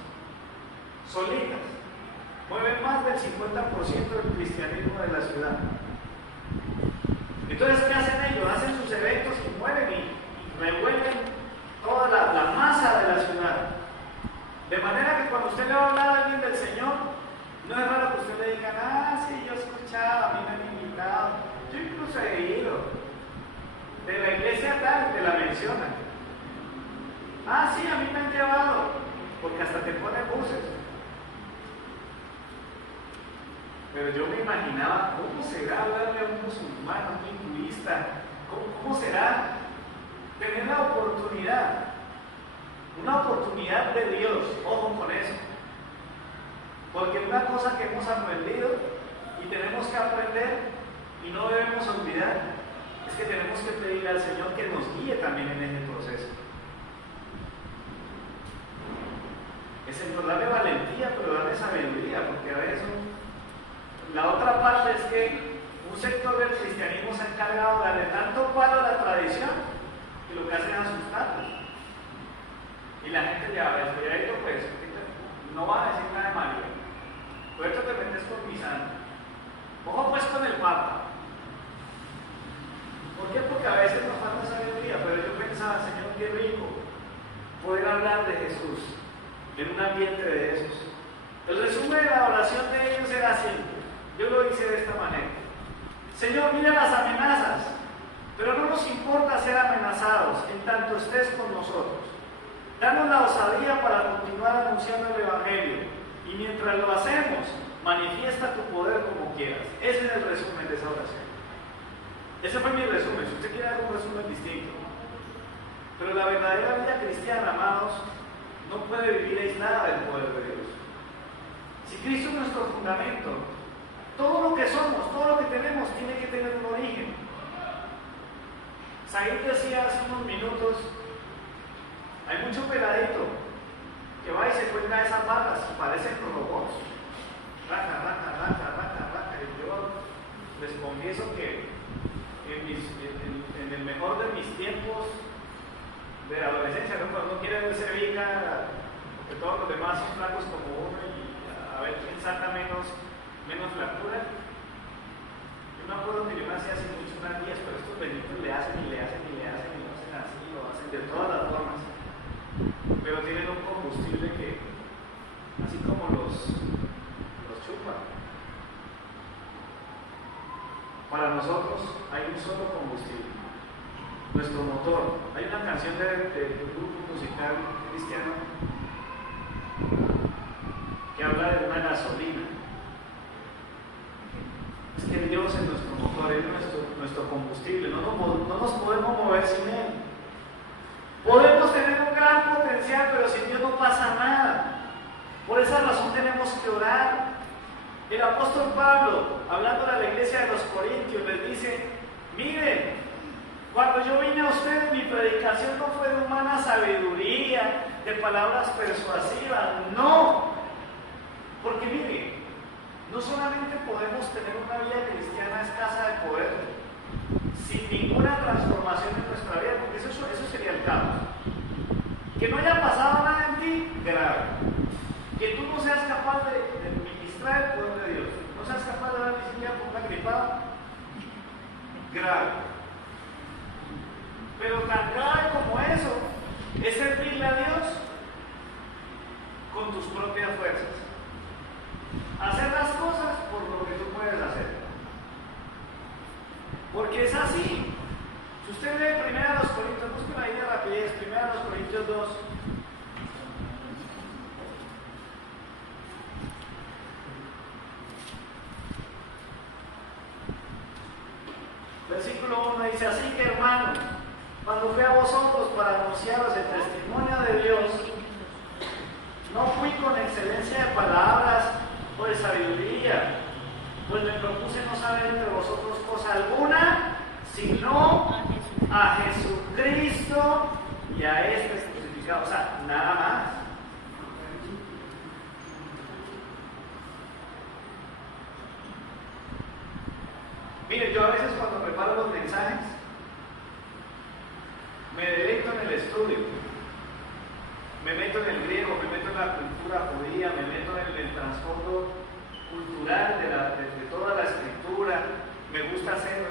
Solitas. Mueven más del 50% del cristianismo de la ciudad. Entonces, ¿qué hacen ellos? Hacen sus eventos y mueven y revuelven toda la masa de la ciudad. De manera que cuando usted le va a hablar a alguien del Señor, no es raro que usted le diga: ah, sí, yo he escuchado, a mí me han invitado, yo incluso he ido. De la iglesia tal, te la mencionan. Ah, sí, a mí me han llevado, porque hasta te ponen buses. Pero yo me imaginaba: ¿cómo será hablarle a un musulmán, a un hinduista? ¿Cómo será tener la oportunidad? Una oportunidad de Dios, ojo con eso. Porque una cosa que hemos aprendido y tenemos que aprender y no debemos olvidar es que tenemos que pedirle al Señor que nos guíe también en ese proceso. Es el darle valentía, pero darle sabiduría, porque a veces la otra parte es que un sector del cristianismo se ha encargado de darle tanto palo a la tradición que lo que hacen es asustarlos. Y la gente ya va a decir: pues, no va a decir nada de María. Por eso te metes con mi santo. Ojo pues con el Papa. ¿Por qué? Porque a veces nos falta sabiduría, pero yo pensaba: Señor, qué rico poder hablar de Jesús en un ambiente de esos. El resumen de la oración de ellos era simple. Yo lo hice de esta manera: Señor, mira las amenazas, pero no nos importa ser amenazados en tanto estés con nosotros. Danos la osadía para continuar anunciando el Evangelio, y mientras lo hacemos, manifiesta tu poder como quieras. Ese es el resumen de esa oración. Ese fue mi resumen. Si usted quiere dar un resumen distinto. Pero la verdadera vida cristiana, amados, no puede vivir aislada del poder de Dios. Si Cristo es nuestro fundamento, Todo lo que somos, todo lo que tenemos, tiene que tener un origen. Said decía hace unos minutos, hay mucho peladito que va y se cuelga esas barras, parecen robots. Raca, raca, raca, raca, raca. Y yo les confieso que en el mejor de mis tiempos de adolescencia, ¿no? Cuando uno quiere verse vica, porque todos los demás son flacos como uno y a ver quién saca menos flacura. Yo me acuerdo que yo me hacía así mucho unas días, pero estos benitos le hacen y le hacen y le hacen y lo hacen así, lo hacen de todas las formas. Pero tienen un combustible que, así como los chupa. Para nosotros hay un solo combustible, nuestro motor. Hay una canción de un grupo musical cristiano que habla de una gasolina. Es que Dios es nuestro motor, es nuestro combustible, no nos podemos mover sin Él. Podemos tener un gran potencial, pero sin Dios no pasa nada. Por esa razón tenemos que orar. El apóstol Pablo, hablando a la iglesia de los Corintios, les dice: miren, cuando yo vine a ustedes, mi predicación no fue de humana sabiduría, de palabras persuasivas, no. Porque miren, no solamente podemos tener una vida cristiana escasa de poder, sin ninguna transformación en nuestra vida, porque eso sería el caos. Que no haya pasado nada en ti, grave. Que tú no seas capaz de ministrar el poder de Dios, no seas capaz de dar ni siquiera por una gripada, grave. Pero tan grave como eso es servirle a Dios con tus propias fuerzas. Hacer las cosas por lo que tú puedes hacer. Porque es así. Si usted lee 1 Corintios, busquen ahí de rapidez, 1 Corintios 2. Versículo 1 dice: así que, hermanos, cuando fui a vosotros para anunciaros el testimonio de Dios, no fui con excelencia de palabras o de sabiduría, pues me propuse no saber entre vosotros cosa alguna, sino a Jesucristo y a este crucificado. O sea, nada más. Mire, yo a veces cuando preparo los mensajes, me deleito en el estudio. Me meto en el griego, me meto en la cultura judía, me meto en el trasfondo cultural de toda la escritura. Me gusta hacer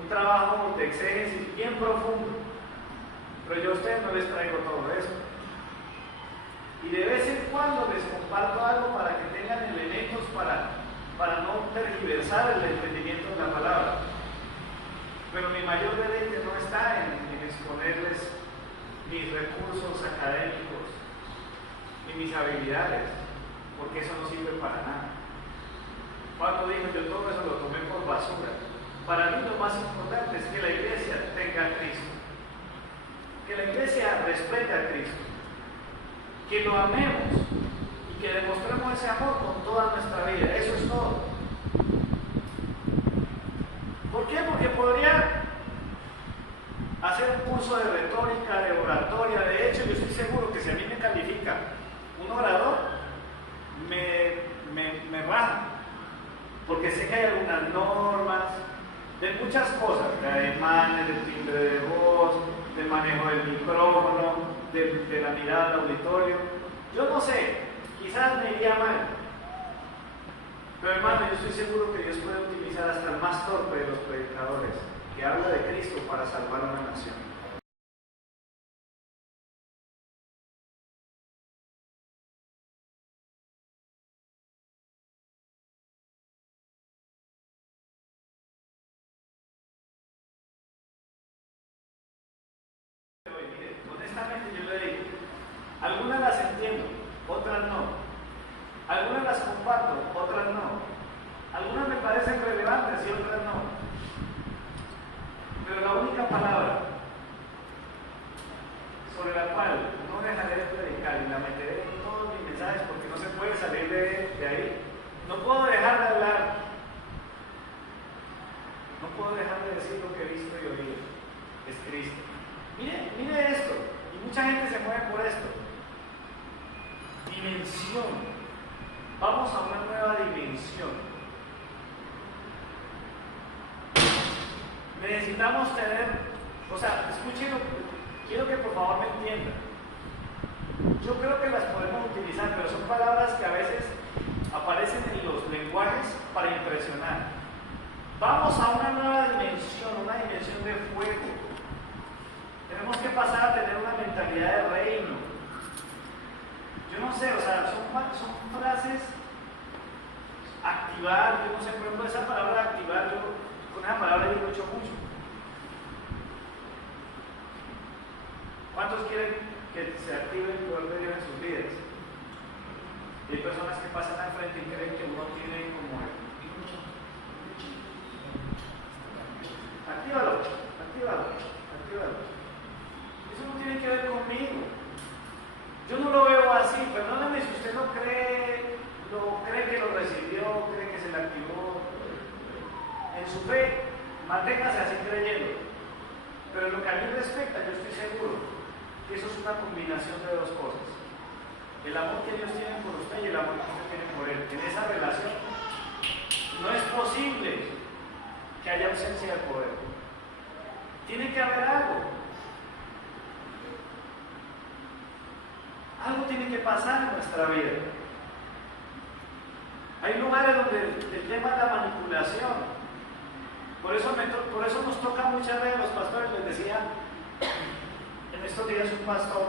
un trabajo de exégesis bien profundo. Pero yo a ustedes no les traigo todo eso. Y de vez en cuando les comparto algo para que tengan elementos para no tergiversar el entendimiento de la palabra. Pero mi mayor deleite no está en exponerles mis recursos académicos ni mis habilidades, porque eso no sirve para nada. Pablo dijo: yo todo eso lo tomé por basura. Para mí lo más importante es que la iglesia tenga a Cristo, que la iglesia respete a Cristo, que lo amemos y que demostremos ese amor con toda nuestra vida. Eso es todo. ¿Por qué? Porque podría hacer un curso de retórica, de oratoria. De hecho, yo estoy seguro que si a mí me califica un orador, me raja, porque sé que hay algunas normas de muchas cosas, de ademanes, del timbre de voz, del manejo del micrófono, de la mirada al auditorio. Yo no sé, quizás me iría mal, pero hermano, yo estoy seguro que Dios puede utilizar hasta el más torpe de los predicadores, que habla de Cristo para salvar a una nación. Honestamente yo le digo, algunas las entiendo, otras no. Algunas las comparto, otras no. Algunas me parecen relevantes y otras no. Pero la única palabra sobre la cual no dejaré de predicar y la meteré en todos mis mensajes, porque no se puede salir de ahí. No puedo dejar de hablar No puedo dejar de decir lo que he visto y oído. Es Cristo. Mire esto. Y mucha gente se mueve por esto. Dimensión. Vamos a una nueva dimensión. Necesitamos tener, escuchen, quiero que por favor me entiendan. Yo creo que las podemos utilizar, pero son palabras que a veces aparecen en los lenguajes para impresionar. Vamos a una nueva dimensión, una dimensión de fuego. Tenemos que pasar a tener una mentalidad de reino. Yo no sé, son frases. Activar, yo no sé, por ejemplo, esa palabra activar, yo con esa palabra yo lo he hecho mucho. ¿Cuántos quieren que se active el poder de Dios en sus vidas? Y hay personas que pasan al frente y creen que uno tiene como el... Actívalo. Eso no tiene que ver conmigo. Yo no lo veo así. Perdóname si usted no cree que lo recibió, cree que se le activó. En su fe, manténgase así creyendo. Pero en lo que a mí respecta, yo estoy seguro que eso es una combinación de dos cosas. El amor que Dios tiene por usted y el amor que usted tiene por Él. En esa relación no es posible que haya ausencia de poder. Tiene que haber algo. Algo tiene que pasar en nuestra vida. Hay lugares donde el tema es la manipulación. Por eso nos toca muchas veces los pastores. Les decía, en estos días un pastor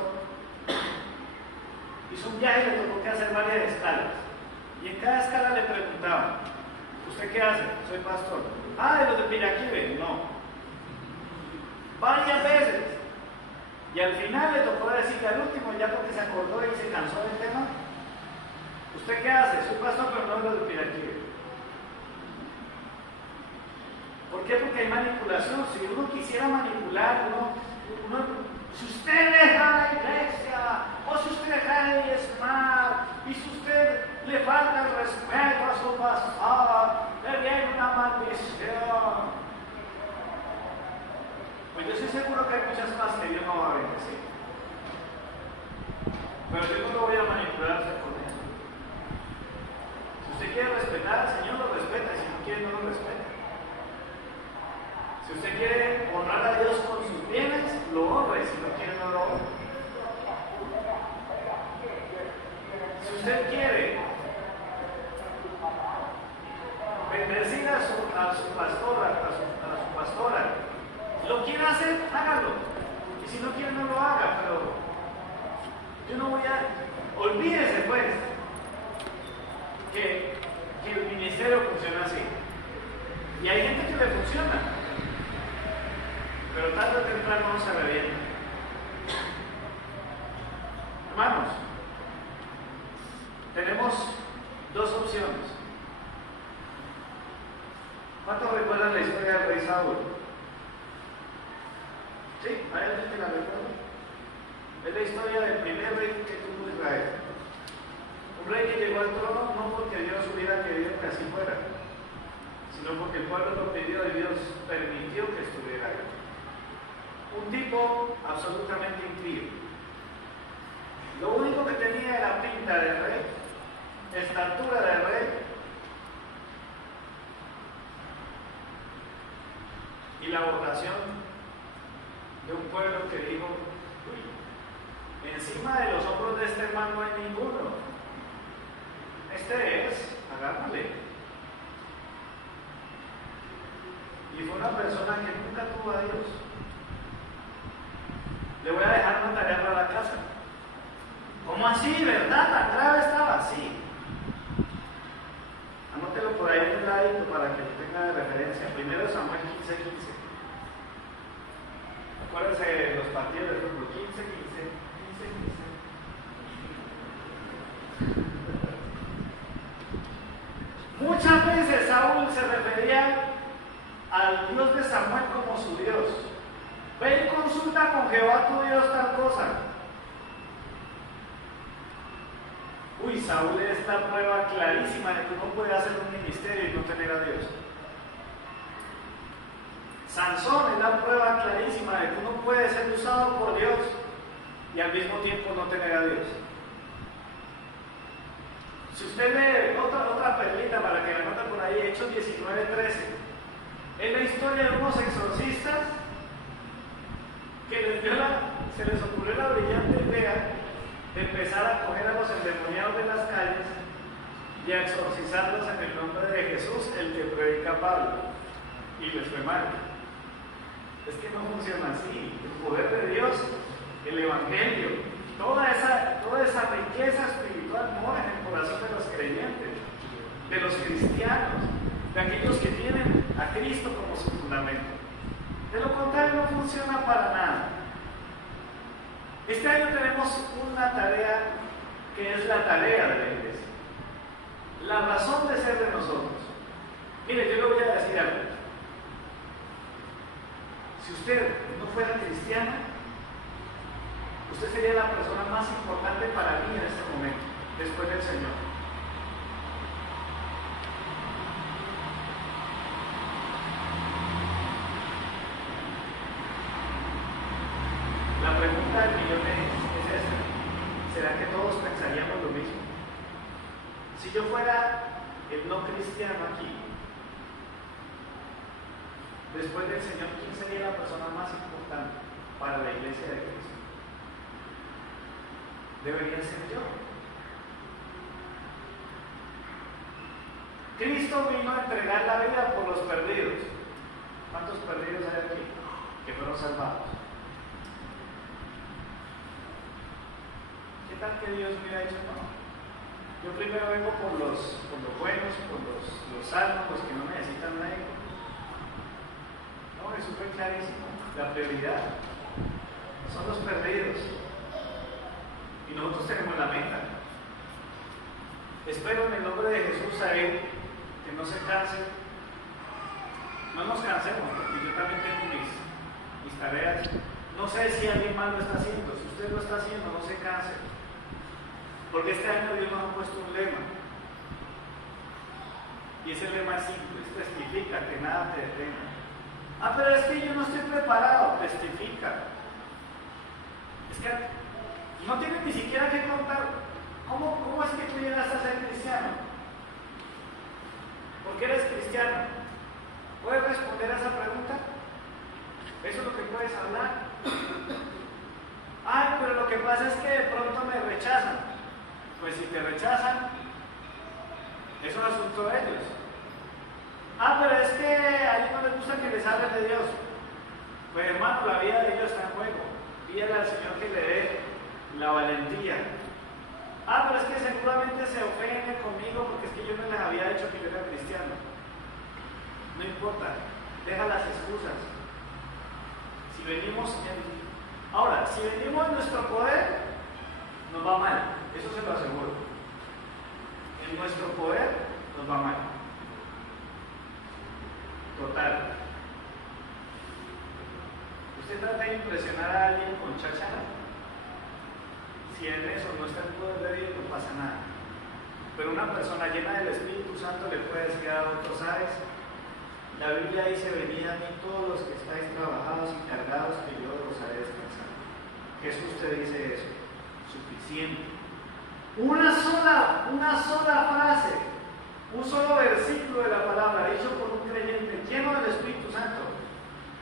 hizo un viaje y le tocó que hacer varias escalas. Y en cada escala le preguntaban, ¿usted qué hace? Soy pastor. De los de Piraquive. No. Varias veces. Y al final le tocó decirle al último, ya porque se acordó y se cansó del tema, ¿usted qué hace? Soy pastor, pero no de los de Piraquive. ¿Por qué? Porque hay manipulación. Si uno quisiera manipular, si usted deja la iglesia, o si usted deja de diezmar, y si usted le falta el respeto a su pastor, le viene una maldición. Pues yo estoy seguro que hay muchas cosas que Dios no va a bendecir. Pero yo no lo voy a manipular con eso. Si usted quiere respetar al Señor, lo respeta. Si no quiere, no lo respeta. Si usted quiere honrar a Dios con sus bienes, lo honre. Si no quiere, no lo honre. Si usted quiere bendecir a su pastora, lo quiere hacer, hágalo. Y si no quiere, no lo haga. Pero yo no voy a... Olvídese, pues, que el ministerio funciona así. Y hay gente que le funciona. Pero tarde o temprano no se revienta. Hermanos, tenemos dos opciones. ¿Cuántos recuerdan la historia del rey Saúl? Sí, hay alguien que la recuerda. Es la historia del primer rey que tuvo Israel. Un rey que llegó al trono no porque Dios hubiera querido que así fuera, sino porque el pueblo lo pidió y Dios permitió que estuviera ahí. Un tipo absolutamente increíble. Lo único que tenía era pinta de rey, estatura de rey, y la votación de un pueblo que dijo, uy, encima de los hombros de este hermano no hay ninguno. Este es, agámosle. Y fue una persona que nunca tuvo a Dios. Le voy a dejar una tarea para la casa. ¿Cómo así? ¿Verdad? La clave estaba así. Anótelo por ahí en un ladito para que lo tenga de referencia. Primero Samuel 15:15. Acuérdense de los partidos de fútbol. 15:15. Muchas veces Saúl se refería al Dios de Samuel como su Dios. Ve y consulta con Jehová tu Dios tal cosa. Uy, Saúl es la prueba clarísima de que uno puede hacer un ministerio y no tener a Dios. Sansón es la prueba clarísima de que uno puede ser usado por Dios y al mismo tiempo no tener a Dios. Si usted lee otra perlita para que la nota por ahí, Hechos 19:13, es la historia de unos exorcistas que se les ocurrió la brillante idea de empezar a coger a los endemoniados de las calles y a exorcizarlos en el nombre de Jesús, el que predica Pablo, y les fue mal. Es que no funciona así. El poder de Dios, el Evangelio, toda esa riqueza espiritual mora en el corazón de los creyentes, de los cristianos, de aquellos que tienen a Cristo como su fundamento. De lo contrario no funciona para nada. Este año tenemos una tarea que es la tarea de la iglesia, la razón de ser de nosotros. Mire, yo le voy a decir algo. Si usted no fuera cristiano, usted sería la persona más importante para mí en este momento, después del Señor. La pregunta del millón es esta: ¿será que todos pensaríamos lo mismo? Si yo fuera el no cristiano aquí, después del Señor, ¿quién sería la persona más importante para la iglesia de Cristo? Debería ser yo. Cristo vino a entregar la vida por los perdidos. ¿Cuántos perdidos hay aquí que fueron salvados? ¿Qué tal que Dios hubiera dicho no? Yo primero vengo por los buenos, por los sanos, los que no necesitan médico. No, eso fue clarísimo. La prioridad son los perdidos. Y nosotros tenemos la meta. Espero en el nombre de Jesús a Él que no se canse. No nos cansemos, porque yo también tengo mis tareas. No sé si alguien más lo está haciendo. Si usted lo está haciendo, no se canse. Porque este año Dios nos ha puesto un lema. Y ese lema es simple: testifica, que nada te detenga. Ah, pero es que yo no estoy preparado. Testifica. Es que no tienes ni siquiera que contar. ¿Cómo es que tú llegaste a ser cristiano? ¿Por qué eres cristiano? ¿Puedes responder a esa pregunta? Eso es lo que puedes hablar. Ay, pero lo que pasa es que de pronto me rechazan. Pues si te rechazan, eso es asunto de ellos. Ah, pero es que a ellos no les gusta que les hables de Dios. Pues hermano, la vida de ellos está en juego. Pídale al Señor que le dé la valentía. Ah, pero es que seguramente se ofende conmigo porque es que yo no les había dicho que yo era cristiano. No importa, deja las excusas. Si venimos ahora, si venimos en nuestro poder, nos va mal, eso se lo aseguro. En nuestro poder nos va mal. Total. ¿Usted trata de impresionar a alguien con cháchara? Si en eso no está el poder de Dios, no pasa nada. Pero una persona llena del Espíritu Santo le puede decir a otros: ¿sabes? La Biblia dice: venid a mí todos los que estáis trabajados y cargados, que yo os haré descansar. Jesús te dice eso. Suficiente. Una sola frase, un solo versículo de la palabra dicho por un creyente lleno del Espíritu Santo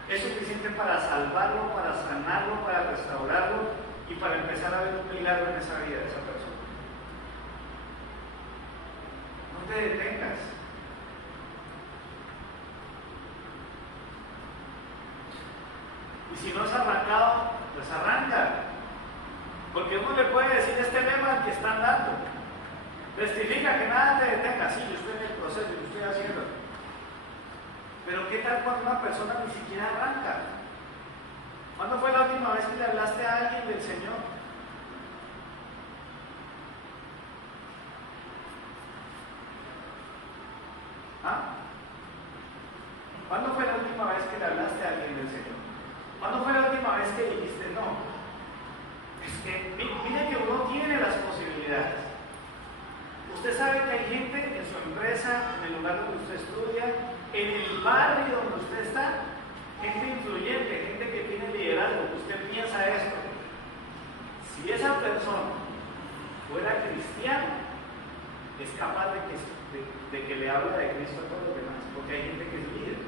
es suficiente para salvarlo, para sanarlo, para restaurarlo y para empezar a ver un milagro en esa vida de esa persona. No te detengas. Y si no has arrancado, pues arranca. Porque uno le puede decir este lema al que están dando: testifica, que nada te detenga. Sí, yo estoy en el proceso, yo estoy haciendo. Pero ¿qué tal cuando una persona ni siquiera arranca? ¿Cuándo fue la última vez que le hablaste a alguien del Señor? ¿Ah? ¿Cuándo fue la última vez que le hablaste a alguien del Señor? ¿Cuándo fue la última vez que dijiste no? Es que mire que uno tiene las posibilidades. Usted sabe que hay gente en su empresa, en el lugar donde usted estudia, en el barrio donde usted está, gente influyente, gente que tiene liderazgo, usted piensa esto. Si esa persona fuera cristiana, es capaz de que le hable de Cristo a todos los demás, porque hay gente que es líder.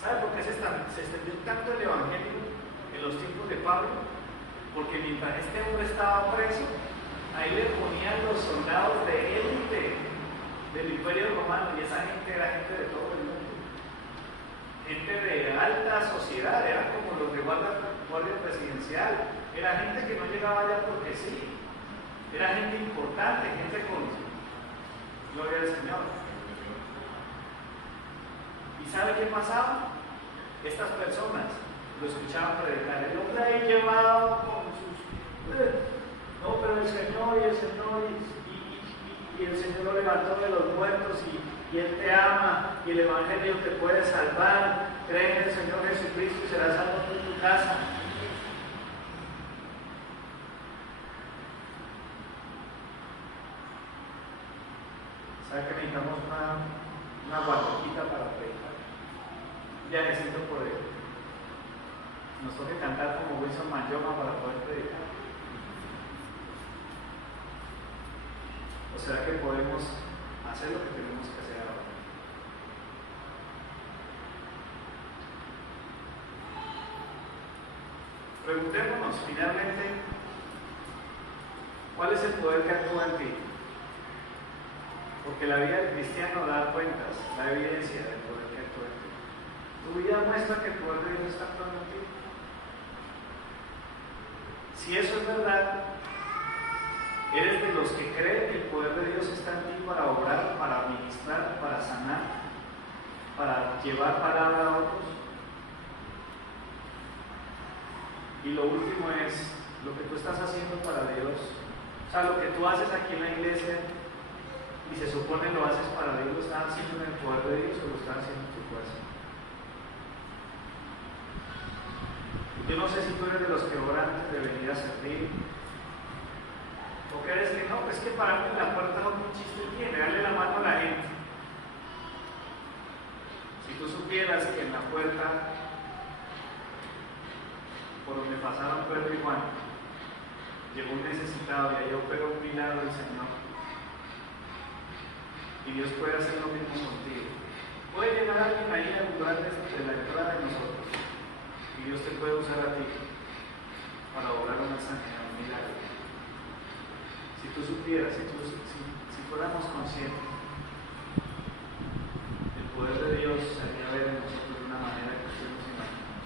¿Sabe por qué se extendió tanto el evangelio en los tiempos de Pablo? Porque mientras este hombre estaba preso, ahí le ponían los soldados de élite del Imperio Romano, y esa gente era gente de todo el mundo, gente de alta sociedad, eran como los de guardia presidencial, era gente que no llegaba allá porque sí, era gente importante, gente con gloria al Señor. ¿Y sabe qué pasaba? Estas personas lo escuchaban predicar, el hombre ahí llevado con sus no, pero el Señor y el Señor lo levantó de los muertos y Él te ama y el Evangelio te puede salvar. Cree en el Señor Jesucristo y serás salvo en tu casa. ¿Sabe que necesitamos una guardoquita para predicar? Ya necesito poder. Nos toca cantar como Wilson Mayoma para poder predicar. ¿O será que podemos hacer lo que tenemos que hacer ahora? Preguntémonos finalmente, ¿cuál es el poder que actúa en ti? Porque la vida del cristiano da cuentas, da evidencia del poder que actúa en ti. Tu vida muestra que el poder de Dios está actuando en ti. Si eso es verdad, eres de los que creen que el poder de Dios está en ti para obrar, para ministrar, para sanar, para llevar palabra a otros. Y lo último es lo que tú estás haciendo para Dios. O sea, lo que tú haces aquí en la iglesia y se supone lo haces para Dios, ¿lo estás haciendo en el poder de Dios o lo estás haciendo en tu fuerza? Yo no sé si tú eres de los que oran antes de venir a servir, o que eres que no, pues que pararme en la puerta no un chiste tiene, darle la mano a la gente. Si tú supieras que en la puerta, por donde pasaron Pedro y Juan, llegó un necesitado y ahí operó un milagro del Señor. Y Dios puede hacer lo mismo contigo. Puede llegar alguien ahí al lugar de la entrada de nosotros. Y Dios te puede usar a ti para obrar una sanidad, un milagro. Si tú supieras, si fuéramos conscientes, el poder de Dios se haría ver en nosotros de una manera que ustedes nos imaginamos.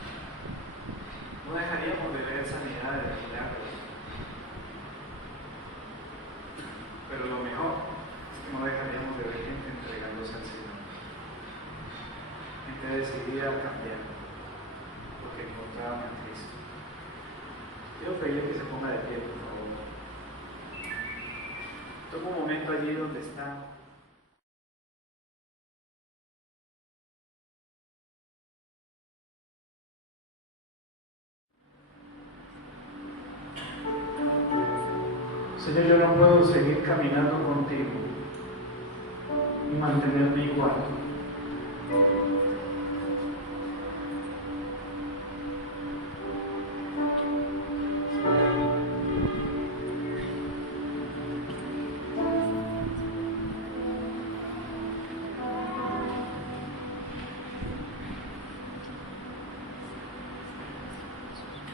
No dejaríamos de ver sanidades, de milagros. Pero lo mejor es que no dejaríamos de ver gente entregándose al Señor. Gente decidida a cambiar, porque encontraban a Cristo. Quiero pedirle que se ponga de pie, por favor. Toma un momento allí donde está. Señor, yo no puedo seguir caminando contigo y mantenerme igual.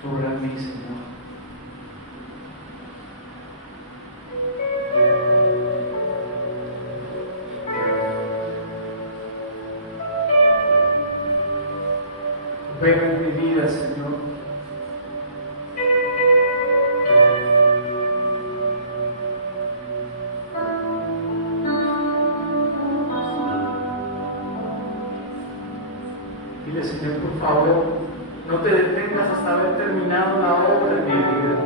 Obra en mí, Señor. Ven en mi vida, Señor. Dile, Señor, por favor, no te detengas hasta haber terminado la obra en mi vida.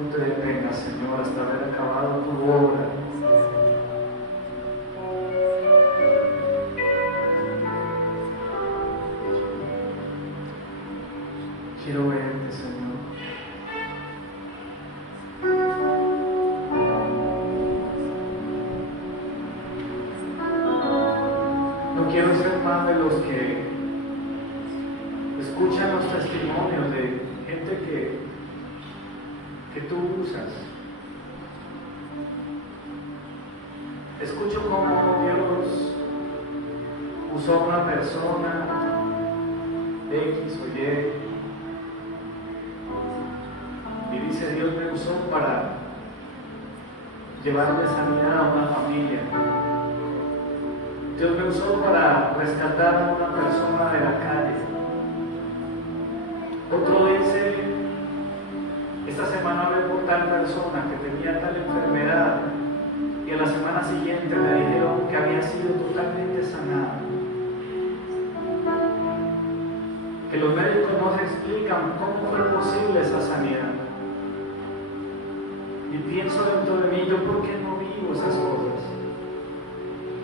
No te detengas, Señor, hasta haber acabado tu obra. Quiero verte, Señor. quiero ser más de los que escuchan los testimonios de gente que tú usas. Escucho cómo Dios usó a una persona X o Y, y dice: Dios me usó para llevarle sanidad a una familia. Dios me usó para rescatar a una persona de la calle. Otro dice: esta semana hablé por tal persona que tenía tal enfermedad, y a la semana siguiente me dijeron que había sido totalmente sanada. Que los médicos no se explican cómo fue posible esa sanidad. Y pienso dentro de mí: ¿yo por qué no vivo esas cosas?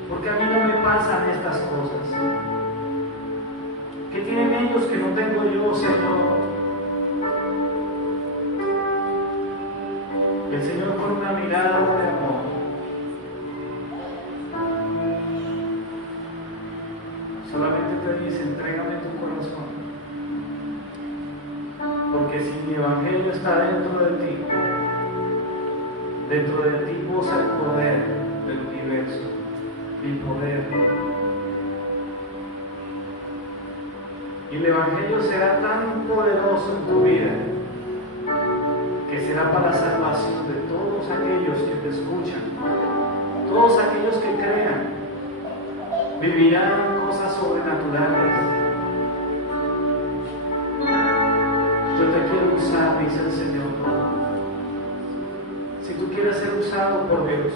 ¿Por qué a mí no me pasan estas cosas? ¿Qué tienen ellos que no tengo yo, Señor? Y el Señor, con una mirada de amor, solamente te dice: entrégame tu corazón. Porque si mi evangelio está dentro de ti posa el poder del universo, mi poder. Y el evangelio será tan poderoso en tu vida que será para la salvación de todos aquellos que te escuchan, todos aquellos que crean. Vivirán cosas sobrenaturales. Yo te quiero usar, dice el Señor. Si tú quieres ser usado por Dios,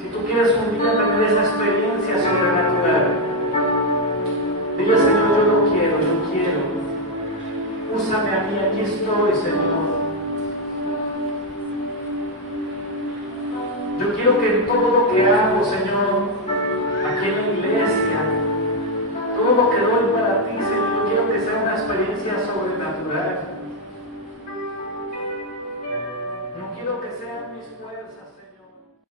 si tú quieres un día tener esa experiencia sobrenatural, dile: Señor, yo lo quiero, yo quiero. Úsame a mí, aquí estoy, Señor. Yo quiero que todo lo que hago, Señor, aquí en la iglesia, todo lo que doy para ti, Señor, yo quiero que sea una experiencia sobrenatural.